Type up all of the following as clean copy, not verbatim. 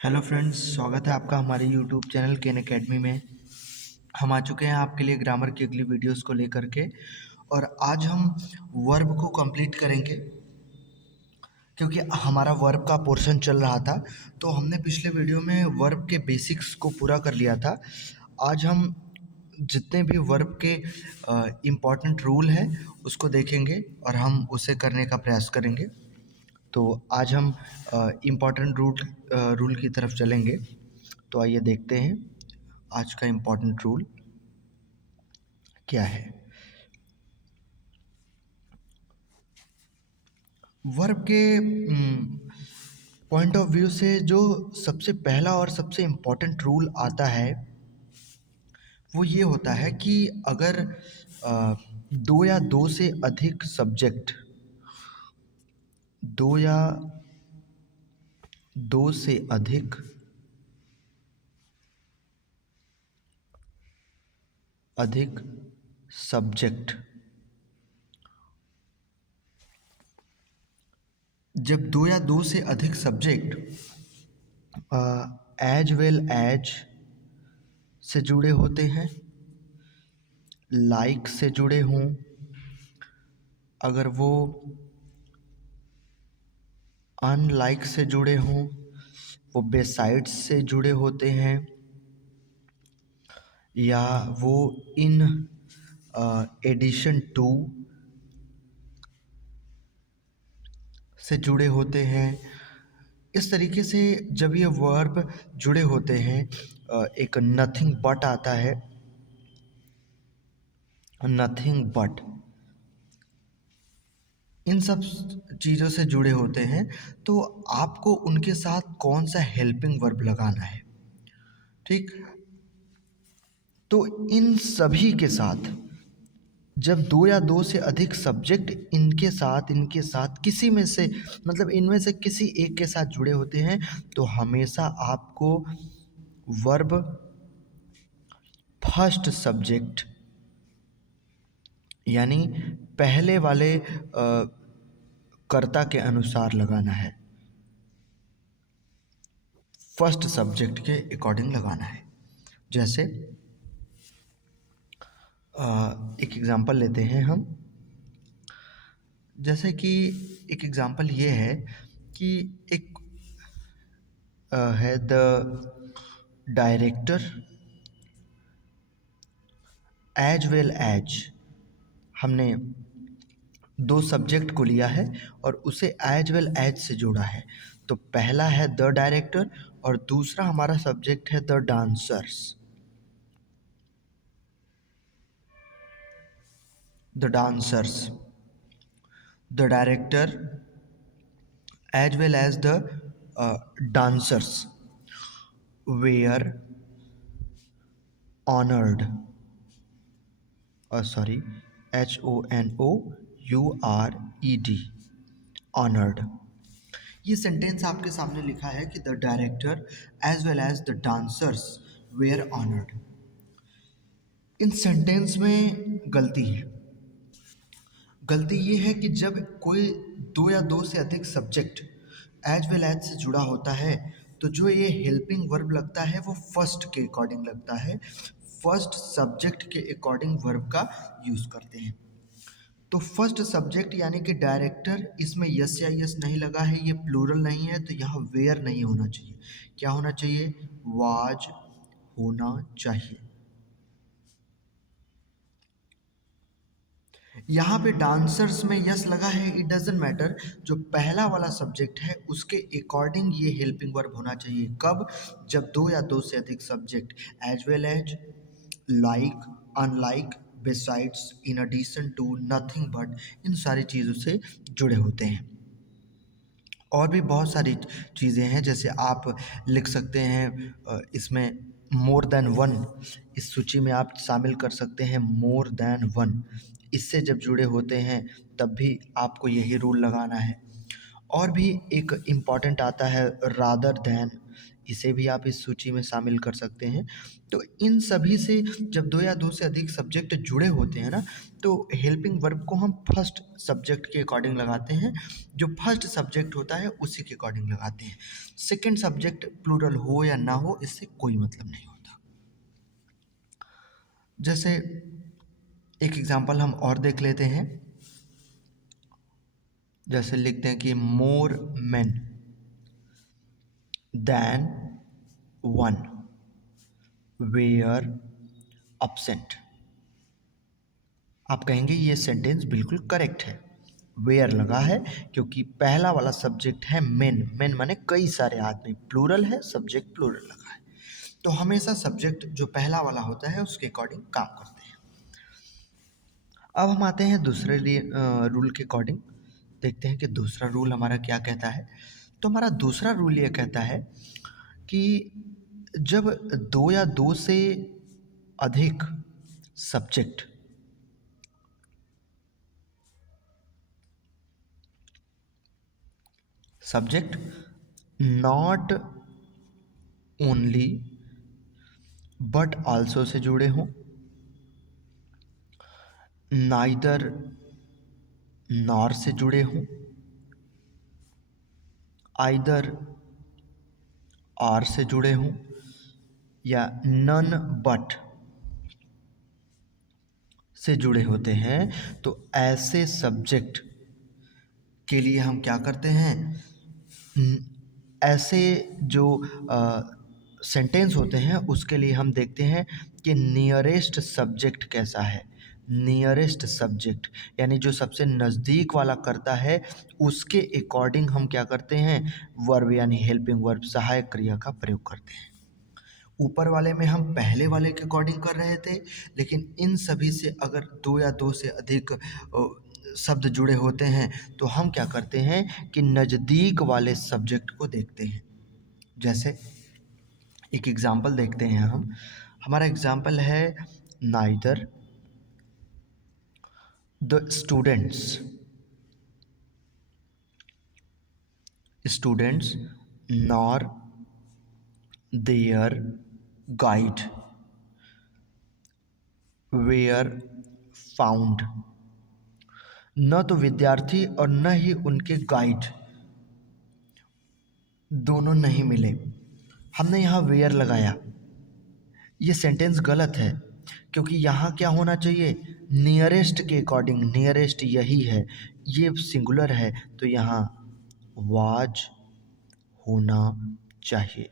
Hello friends, स्वागत है आपका हमारे यूट्यूब चैनल केन एकेडमी में। हम आ चुके हैं आपके लिए ग्रामर की अगली वीडियोस को लेकर के। और आज हम वर्ब को कंप्लीट करेंगे, क्योंकि हमारा वर्ब का पोर्शन चल रहा था। तो हमने पिछले वीडियो में वर्ब के बेसिक्स को पूरा कर लिया था। आज हम जितने भी वर्ब के इम्पॉर्टेंट रूल हैं उसको देखेंगे और हम उसे करने का प्रयास करेंगे। तो आज हम इम्पॉर्टेंट रूल की तरफ चलेंगे। तो आइए देखते हैं आज का इम्पॉर्टेंट रूल क्या है। वर्ब के पॉइंट ऑफ व्यू से जो सबसे पहला और सबसे इम्पॉर्टेंट रूल आता है वो ये होता है कि अगर दो या दो से अधिक सब्जेक्ट, दो या दो से अधिक सब्जेक्ट, जब दो या दो से अधिक सब्जेक्ट एज वेल एज से जुड़े होते हैं, लाइक से जुड़े हों, अगर वो अनलाइक से जुड़े हों, वो बेसाइड्स से जुड़े होते हैं, या वो इन एडिशन टू से जुड़े होते हैं। इस तरीके से जब ये वर्ब जुड़े होते हैं, एक नथिंग बट आता है, नथिंग बट, इन सब चीज़ों से जुड़े होते हैं, तो आपको उनके साथ कौन सा हेल्पिंग वर्ब लगाना है। ठीक, तो इन सभी के साथ जब दो या दो से अधिक सब्जेक्ट इनके साथ किसी में से, मतलब इनमें से किसी एक के साथ जुड़े होते हैं, तो हमेशा आपको वर्ब फर्स्ट सब्जेक्ट यानी पहले वाले कर्ता के अनुसार लगाना है, फर्स्ट सब्जेक्ट के अकॉर्डिंग लगाना है। जैसे एक एग्जांपल लेते हैं हम। जैसे कि एक एग्जांपल ये है कि एक है the director as well as, हमने दो सब्जेक्ट को लिया है और उसे एज वेल एज से जोड़ा है। तो पहला है द डायरेक्टर और दूसरा हमारा सब्जेक्ट है the dancers. The dancers, the director as well as the dancers were honoured, sorry, HONOURED, honoured. ये सेंटेंस आपके सामने लिखा है कि the director as well as the dancers were honoured. इन सेंटेंस में गलती है। गलती ये है कि जब कोई दो या दो से अधिक सब्जेक्ट एज वेल एज से जुड़ा होता है, तो जो ये हेल्पिंग वर्ब लगता है वो फर्स्ट के अकॉर्डिंग लगता है, फर्स्ट सब्जेक्ट के अकॉर्डिंग वर्ब का यूज़ करते हैं। तो फर्स्ट सब्जेक्ट यानी कि डायरेक्टर, इसमें यस या यस नहीं लगा है, ये प्लूरल नहीं है, तो यहाँ वेयर नहीं होना चाहिए। क्या होना चाहिए? वाज होना चाहिए। यहाँ पे डांसर्स में यस लगा है, इट डजेंट मैटर, जो पहला वाला सब्जेक्ट है उसके अकॉर्डिंग ये हेल्पिंग वर्ब होना चाहिए। कब? जब दो या दो से अधिक subject as well as, like, unlike, besides, in addition to, nothing but, इन सारी चीज़ों से जुड़े होते हैं। और भी बहुत सारी चीज़ें हैं, जैसे आप लिख सकते हैं इसमें मोर देन वन, इस सूची में आप शामिल कर सकते हैं मोर देन वन। इससे जब जुड़े होते हैं तब भी आपको यही रूल लगाना है। और भी एक इम्पॉर्टेंट आता है रादर दैन, इसे भी आप इस सूची में शामिल कर सकते हैं। तो इन सभी से जब दो या दो से अधिक सब्जेक्ट जुड़े होते हैं ना, तो हेल्पिंग वर्ब को हम फर्स्ट सब्जेक्ट के अकॉर्डिंग लगाते हैं। जो फर्स्ट सब्जेक्ट होता है उसी के अकॉर्डिंग लगाते हैं। सेकंड सब्जेक्ट प्लूरल हो या ना हो, इससे कोई मतलब नहीं होता। जैसे एक एग्जांपल हम और देख लेते हैं। जैसे लिखते हैं कि more men than one were absent। आप कहेंगे ये सेंटेंस बिल्कुल करेक्ट है। वेयर लगा है क्योंकि पहला वाला सब्जेक्ट है मेन। मेन माने कई सारे आदमी, प्लूरल है, सब्जेक्ट प्लूरल लगा है। तो हमेशा सब्जेक्ट जो पहला वाला होता है उसके अकॉर्डिंग काम करते हैं। अब हम आते हैं दूसरे रूल के अकॉर्डिंग। देखते हैं कि दूसरा रूल हमारा क्या कहता है। तो हमारा दूसरा रूल ये कहता है कि जब दो या दो से अधिक subject not only but also say जुड़े हों, नाइदर नॉर से जुड़े हों, आइदर आर से जुड़े हों, या नन बट से जुड़े होते हैं, तो ऐसे सब्जेक्ट के लिए हम क्या करते हैं, ऐसे जो सेंटेंस होते हैं उसके लिए हम देखते हैं कि नियरेस्ट सब्जेक्ट कैसा है। नियरेस्ट सब्जेक्ट यानी जो सबसे नज़दीक वाला करता है उसके अकॉर्डिंग हम क्या करते हैं, वर्ब यानी हेल्पिंग वर्ब, सहायक क्रिया का प्रयोग करते हैं। ऊपर वाले में हम पहले वाले के अकॉर्डिंग कर रहे थे, लेकिन इन सभी से अगर दो या दो से अधिक शब्द जुड़े होते हैं तो हम क्या करते हैं कि नज़दीक वाले सब्जेक्ट को देखते हैं। जैसे एक एग्जाम्पल देखते हैं हम। हमारा एग्जाम्पल है neither the students nor their guide were found. न तो विद्यार्थी और न ही उनके गाइड दोनों नहीं मिले। हमने यहाँ वेयर लगाया, ये सेंटेंस गलत है क्योंकि यहाँ क्या होना चाहिए, नियरेस्ट के अकॉर्डिंग। नियरेस्ट यही है, ये सिंगुलर है तो यहाँ वाज होना चाहिए।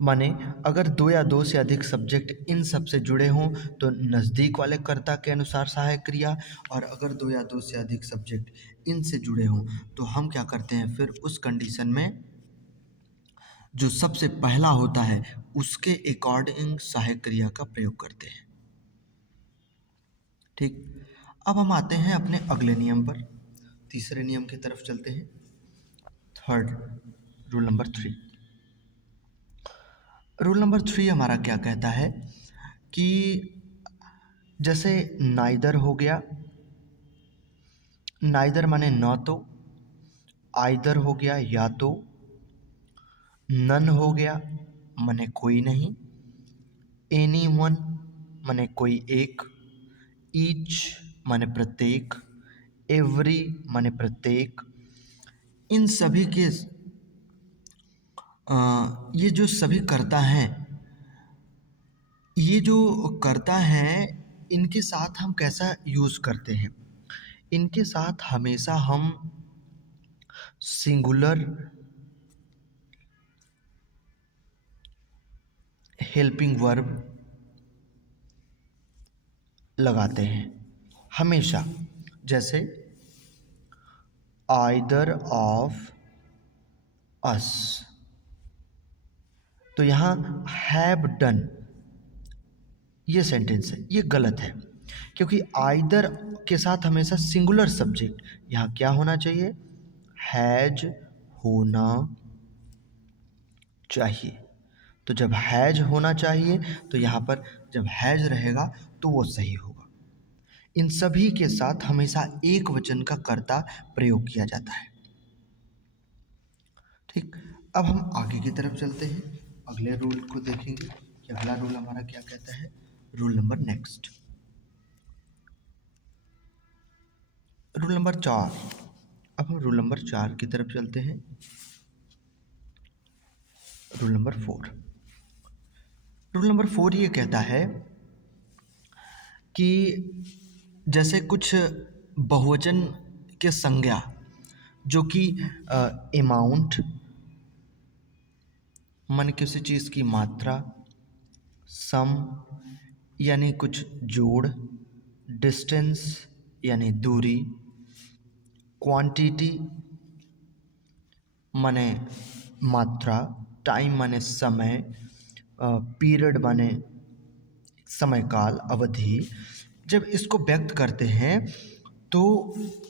माने अगर दो या दो से अधिक सब्जेक्ट इन सब से जुड़े हों तो नज़दीक वाले कर्ता के अनुसार सहायक क्रिया, और अगर दो या दो से अधिक सब्जेक्ट इनसे जुड़े हों तो हम क्या करते हैं, फिर उस कंडीशन में जो सबसे पहला होता है उसके अकॉर्डिंग सहायक क्रिया का प्रयोग करते हैं। ठीक, अब हम आते हैं अपने अगले नियम पर, तीसरे नियम की तरफ चलते हैं। Third rule number 3। Rule number 3 हमारा क्या कहता है कि जैसे नाइदर हो गया, नाइदर माने न तो, आइदर हो गया या तो, नन हो गया माने कोई नहीं, एनी वन माने कोई एक, ईच माने प्रत्येक, एवरी माने प्रत्येक। इन सभी के ये जो सभी कर्ता हैं, ये जो करता है इनके साथ हम कैसा यूज़ करते हैं, इनके साथ हमेशा हम सिंगुलर हेल्पिंग वर्ब लगाते हैं हमेशा। जैसे आइदर ऑफ अस, तो यहाँ हैव डन ये सेंटेंस है, ये गलत है क्योंकि आइदर के साथ हमेशा सिंगुलर सब्जेक्ट, यहाँ क्या होना चाहिए, हैज होना चाहिए। तो जब हैज होना चाहिए तो यहाँ पर जब हैज रहेगा तो वो सही होगा। इन सभी के साथ हमेशा एक वचन का कर्ता प्रयोग किया जाता है। ठीक, अब हम आगे की तरफ चलते हैं, अगले रूल को देखेंगे कि अगला रूल हमारा क्या कहता है। Rule number next, rule number 4। अब हम रूल नंबर 4 की तरफ चलते हैं। रूल नंबर 4, रूल नंबर 4 ये कहता है कि जैसे कुछ बहुवचन के संज्ञा जो कि अमाउंट मन किसी चीज़ की मात्रा, सम यानी कुछ जोड़, डिस्टेंस यानी दूरी, क्वांटिटी माने मात्रा, टाइम माने समय, पीरियड माने समय काल, अवधि, जब इसको व्यक्त करते हैं तो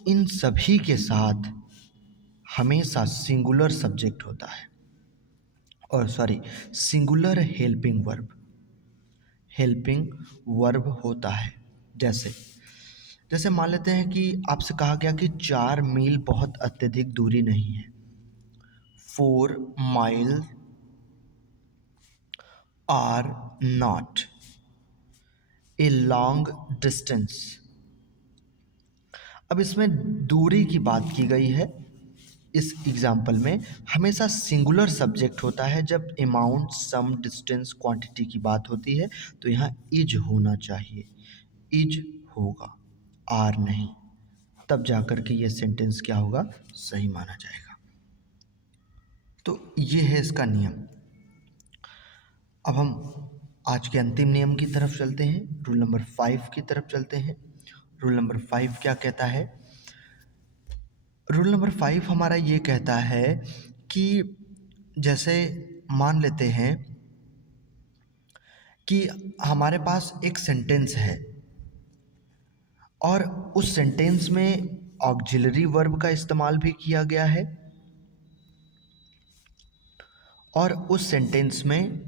इन सभी के साथ हमेशा सिंगुलर सब्जेक्ट होता है, और सॉरी सिंगुलर हेल्पिंग वर्ब होता है। जैसे जैसे मान लेते हैं कि आपसे कहा गया कि 4 मील बहुत अत्यधिक दूरी नहीं है। 4 mile are not a long distance. अब इसमें दूरी की बात की गई है। इस एग्जाम्पल में हमेशा सिंगुलर सब्जेक्ट होता है। जब अमाउंट, सम, डिस्टेंस, क्वांटिटी की बात होती है तो यहाँ इज होना चाहिए, इज होगा, आर नहीं, तब जाकर के ये सेंटेंस क्या होगा, सही माना जाएगा। तो ये है इसका नियम। अब हम आज के अंतिम नियम की तरफ चलते हैं, रूल नंबर 5 की तरफ चलते हैं। रूल नंबर 5 क्या कहता है। रूल नंबर 5 हमारा ये कहता है कि जैसे मान लेते हैं कि हमारे पास एक सेंटेंस है और उस सेंटेंस में ऑक्सिलरी वर्ब का इस्तेमाल भी किया गया है और उस सेंटेंस में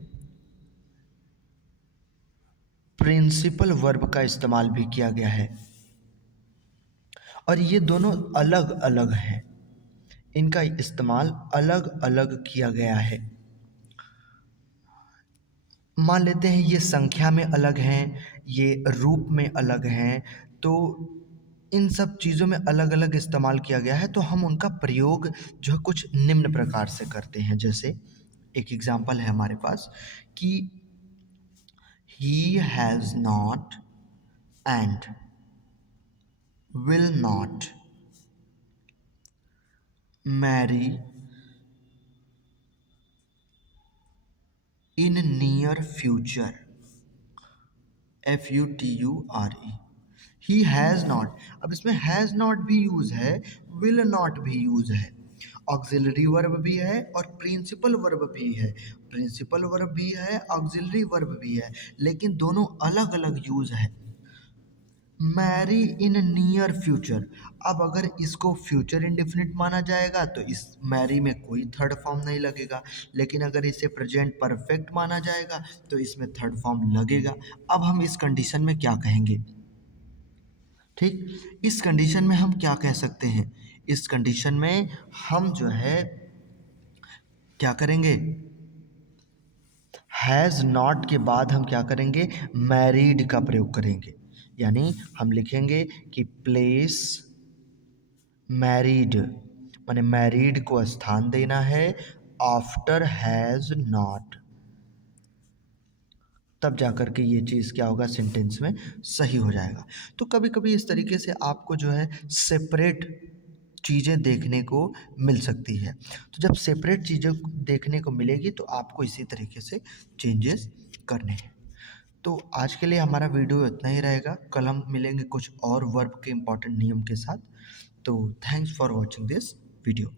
प्रिंसिपल वर्ब का इस्तेमाल भी किया गया है, और ये दोनों अलग अलग हैं, इनका इस्तेमाल अलग अलग किया गया है। मान लेते हैं ये संख्या में अलग हैं, ये रूप में अलग हैं, तो इन सब चीज़ों में अलग अलग इस्तेमाल किया गया है, तो हम उनका प्रयोग जो है कुछ निम्न प्रकार से करते हैं। जैसे एक एग्जाम्पल है हमारे पास कि he has not and will not marry in near future, FUTURE। He has not, अब इसमें हैज़ नॉट भी यूज़ है, विल नॉट भी यूज़ है, ऑक्सिलरी वर्ब भी है और प्रिंसिपल वर्ब भी है। प्रिंसिपल वर्ब भी है, ऑक्सिलरी वर्ब भी है, लेकिन दोनों अलग अलग यूज़ है। मैरी इन नियर फ्यूचर, अब अगर इसको फ्यूचर इंडेफिनिट माना जाएगा तो इस मैरी में कोई थर्ड फॉर्म नहीं लगेगा, लेकिन अगर इसे प्रेजेंट परफेक्ट माना जाएगा तो इसमें थर्ड फॉर्म लगेगा। अब हम इस कंडीशन में क्या कहेंगे, ठीक, इस कंडीशन में हम क्या कह सकते हैं, इस कंडीशन में हम जो है क्या करेंगे, हैज़ नॉट के बाद हम क्या करेंगे, मैरिड का प्रयोग करेंगे। यानी हम लिखेंगे कि प्लेस मैरिड, माने मैरिड को स्थान देना है आफ्टर हैज़ नॉट, तब जाकर के ये चीज़ क्या होगा, सेंटेंस में सही हो जाएगा। तो कभी कभी इस तरीके से आपको जो है सेपरेट चीज़ें देखने को मिल सकती है। तो जब सेपरेट चीज़ें देखने को मिलेगी तो आपको इसी तरीके से चेंजेस करने हैं। तो आज के लिए हमारा वीडियो इतना ही रहेगा। कल हम मिलेंगे कुछ और वर्ब के इम्पोर्टेंट नियम के साथ। तो thanks for watching this video.